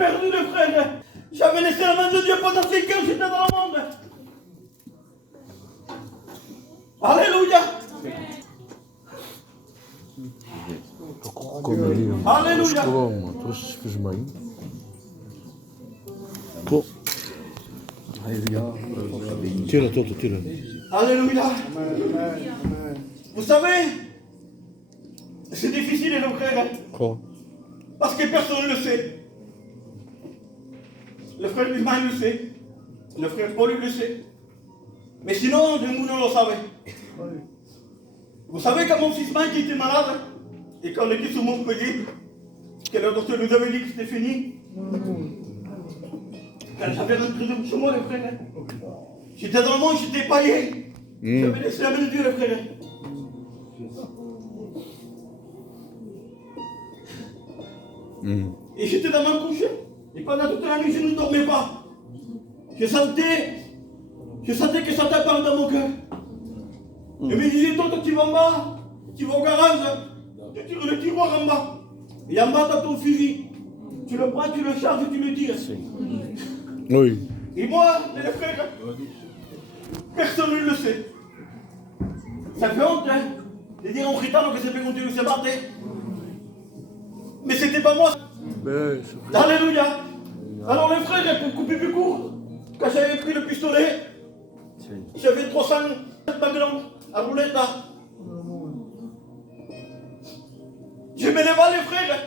perdu le frère. J'avais laissé la main de Dieu pendant 5 ans, j'étais dans le monde. Alléluia. Alléluia. Alléluia. Vous savez, c'est difficile le frère. Parce que personne ne le sait. Le frère Ismaël le sait. Le frère Paul le sait. Mais sinon, nous ne le savons. Vous savez quand mon fils Mike était malade et qu'on était sur mon collier, que le docteur nous avait dit que c'était fini. Quand j'avais rentré chez moi, le frère, j'étais dans le monde, j'étais paillé. J'avais laissé la main de Dieu, le frère. Et j'étais dans ma couche. Et pendant toute la nuit, je ne dormais pas. Je sentais que ça tapait dans mon cœur. Et me disait, toi, tu vas en bas, tu vas au garage, tu tires le tiroir en bas. Et en bas, tu as ton fusil. Tu le prends, tu le charges et tu le tires. Oui. Et moi, les frères, personne ne le sait. Ça fait honte, hein, de dire aux gitanos que c'est fait continuer de se battre. Mais c'était pas moi. Alléluia. Alors les frères, pour couper plus court, quand j'avais pris le pistolet, j'avais 300 magnums à roulette là. Je me levais les frères.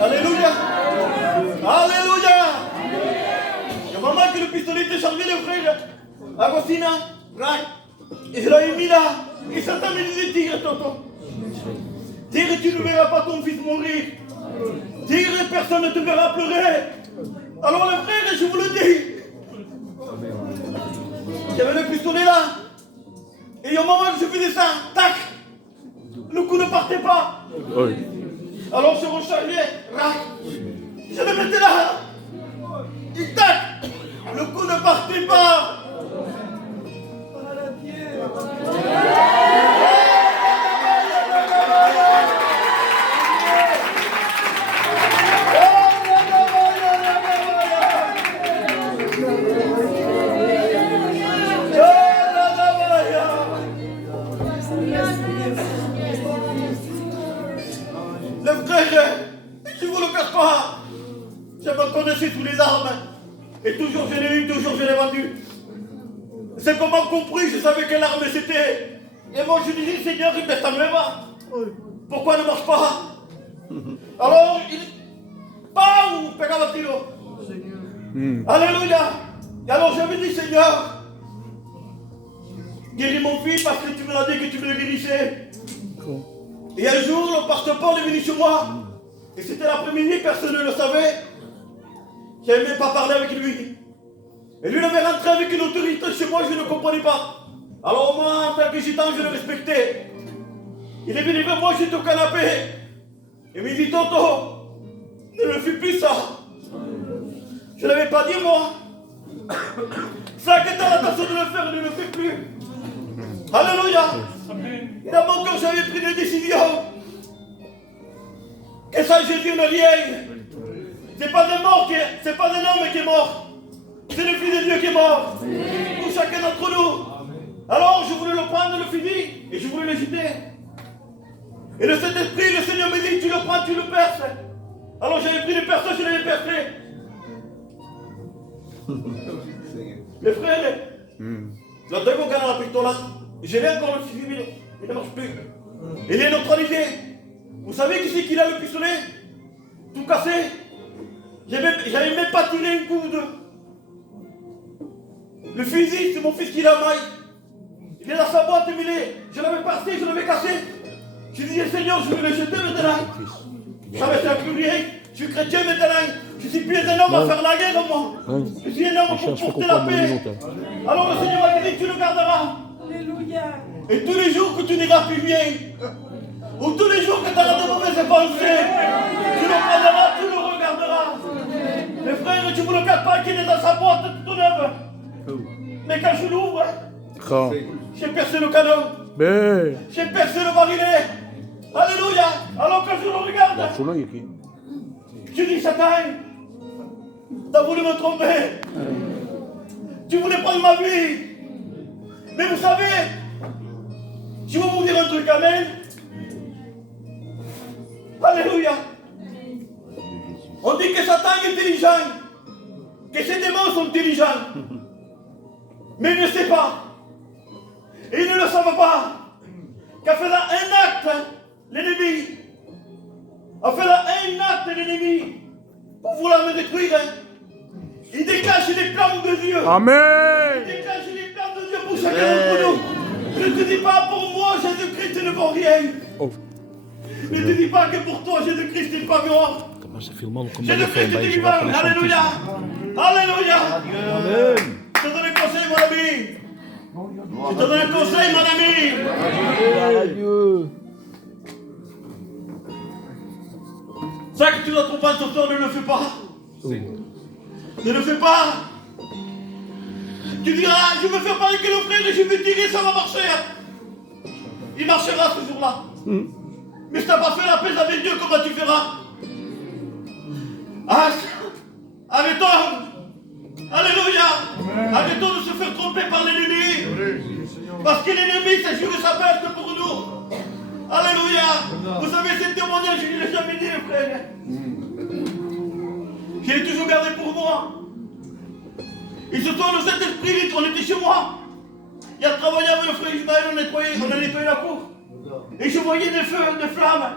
Alléluia. Alléluia. Il y a maman que le pistolet était chargé les frères. Agostina, et je l'avais mis là. Et Satan me disait, tire, tonton. Tire, tu ne verras pas ton fils mourir. Tire, personne ne te verra pleurer. Alors les frères, je vous le dis. J'avais le pistolet là. Et il y a un moment que je faisais ça, tac. Le coup ne partait pas. Oui. Alors je rechargeais, je le mettais là. Et tac. Le coup ne partait pas. Le frère, je ne vous le cache pas, je me connaissais sous les armes. Et toujours je l'ai eu, toujours je l'ai vendu. C'est comment compris, je savais quelle arme c'était. Et moi je disais, Seigneur, il ça me va. Pourquoi ne marche pas? Alors, Pau, pegava tiro. Alléluia. Et alors j'avais dit, Seigneur, guéris mon fils parce que tu me l'as dit que tu me le guérissais. Et un jour, le pasteur Paul est venu chez moi. Et c'était l'après-midi, personne ne le savait. Je n'avais même pas parlé avec lui. Et lui, il avait rentré avec une autorité chez moi, je ne comprenais pas. Alors moi, en tant que gitan, je le respectais. Il est venu vers moi, j'étais au canapé. Il me dit, tonton, ne le fais plus ça. Je ne l'avais pas dit, moi. Ça que tu as l'intention de le faire, ne le fais plus. Alléluia. Et dans mon cœur, j'avais pris des décisions. Que ça, Jésus ne rien. C'est pas un homme qui est mort. C'est le Fils de Dieu qui est mort. Pour chacun d'entre nous. Alors, je voulais le prendre, le fusil, et je voulais le jeter. Et le Saint-Esprit, le Seigneur me dit, tu le prends, tu le perces. Alors, j'avais pris le perçage, je l'avais percé. Mes frères, le dragon qui a la pistola, je l'ai encore le fusil, mais il ne marche plus. Il est neutralisé. Vous savez qui c'est qui a le pistolet? Tout cassé. J'avais même pas tiré une coude. Le fusil, c'est mon fils qui l'a maille. Il est dans sa boîte, je l'avais passé, je l'avais cassé. Je disais, Seigneur, je vais le jeter maintenant. Ça va être plus rien. Je suis chrétien maintenant. Je suis plus un homme à faire la guerre, moi. Je suis un homme pour porter la paix. Alors le Seigneur m'a dit, tu le garderas. Alléluia. Et tous les jours que tu n'iras plus bien, ou tous les jours que tu auras de mauvaises pensées, tu le prendras, tu le regarderas. Mes frères, tu ne me le gardes pas qu'il est dans sa boîte tout neuve. Mais quand je l'ouvre, j'ai percé le canon, j'ai percé le barillet, Alléluia. Alors que je le regarde, Sono io chi? je dis Satan, t'as voulu me tromper. Tu voulais prendre ma vie. Mais vous savez, je vais vous dire un truc, amen. Alléluia. On dit que Satan est intelligent, que ces démons sont intelligents. Mais il ne sait pas. Et ils ne le savent pas. Qu'à faire un acte, l'ennemi. A fait un acte, l'ennemi. Pour vouloir me détruire. Il déclenche les plans de Dieu. Amen. Il déclenche les plans de Dieu pour chacun d'entre nous. Ne te dis pas pour moi, Jésus-Christ ne vaut rien. Oh. Ne te dis pas que pour toi, Jésus-Christ n'est pas mort. Começa a filmá-lo como ele foi Jésus-Christ est embaixo vivant. da Alléluia. Alléluia. Amen. Je te donne un conseil, mon ami. Je te donne un conseil, mon ami. Ça que tu dois trouver ce soir, ne le fais pas. Ne le fais pas. Tu diras, je me fais parler que le frère et je vais tirer, ça va marcher. Il marchera ce jour-là. Mais si tu n'as pas fait la paix avec Dieu, comment tu feras? Ah, arrêtons. Alléluia. Arrêtons de se faire tromper par l'ennemi. Parce que l'ennemi s'assure sa perte pour nous. Alléluia. Vous savez, ce témoignage, je ne l'ai jamais dit, les frères. Je l'ai toujours gardé pour moi. Et ce soir, le Saint-Esprit, on était chez moi. Il a travaillé avec le frère Ismaël, on a nettoyé la cour. Et je voyais des feux, des flammes.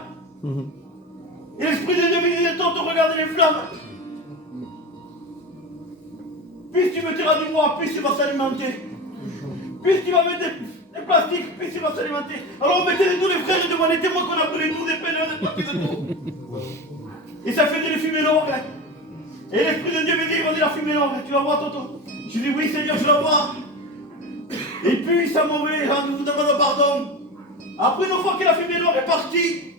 Et l'Esprit de Dieu me disait, tente de regarder les flammes. Plus tu metteras du bois, plus il va s'alimenter. Plus tu vas mettre des plastiques, plus il va s'alimenter. Alors on mettait tous les frères et demandait témoins qu'on a pris tous des pelles, des plastiques et tout. Et ça faisait des fumées longues. Et l'Esprit de Dieu me dit, il va dire la fumée longue, tu vas voir Toto. Je dis oui Seigneur, je la vois. Et puis ça mauvais, je vous demande pardon. Après une fois que la fumée noire est partie,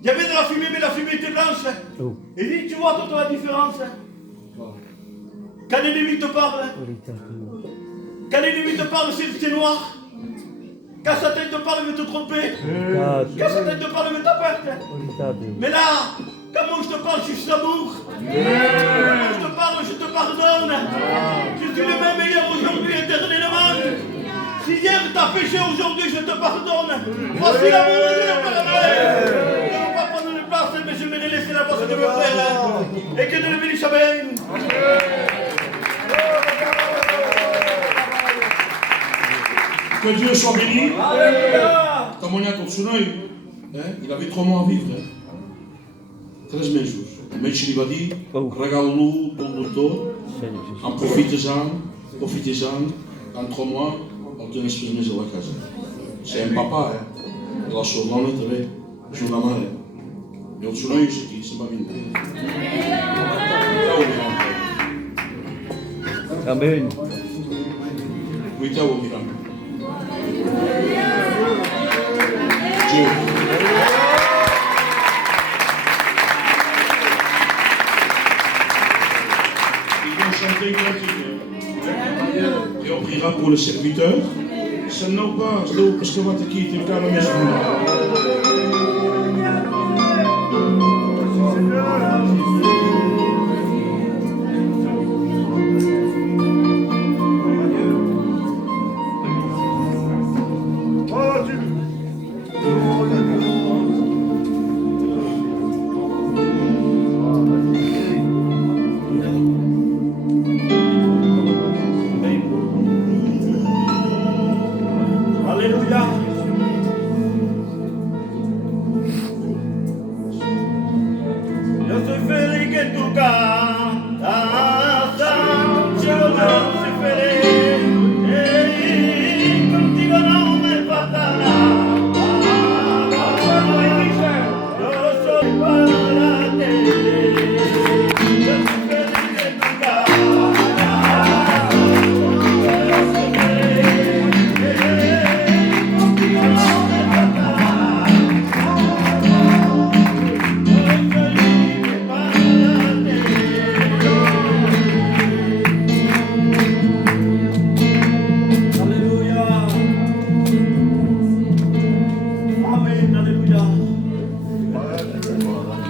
il y avait de la fumée, mais la fumée était blanche. Et il dit, tu vois Toto la différence. Quand l'ennemi te parle, quand l'ennemi te parle, c'est noir. Quand Satan te parle, il veut te tromper. Quand Satan te parle, il veut ta perte. Mais là, quand moi je te parle, je suis amour. Quand je te parle, je te pardonne. Je suis le même hier, aujourd'hui, éternellement. Si hier t'as péché, aujourd'hui je te pardonne. Voici l'amour de Dieu par la main. Je ne veux pas prendre une place, mais je vais laisser la place de mon frère. Et que Dieu le bénisse, amen. Que Dieu soit béni. Comme on est à Topsunoi, il avait 3 mois à vivre. 3 meses. O médico lhe vai dizer, regalo-lo todo o doutor, profite-en, dans 3 mois, on tient 3 meses à la casa. C'est un papa, il a son nom também, je la mère. Et on sonne ici, c'est pas bien. Amen. Oui, tu as oublié. Dieu. Et on priera pour le serviteur. Ça n'a pas, parce que va te quitter le cas de la maison.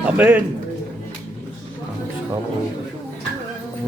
Amen.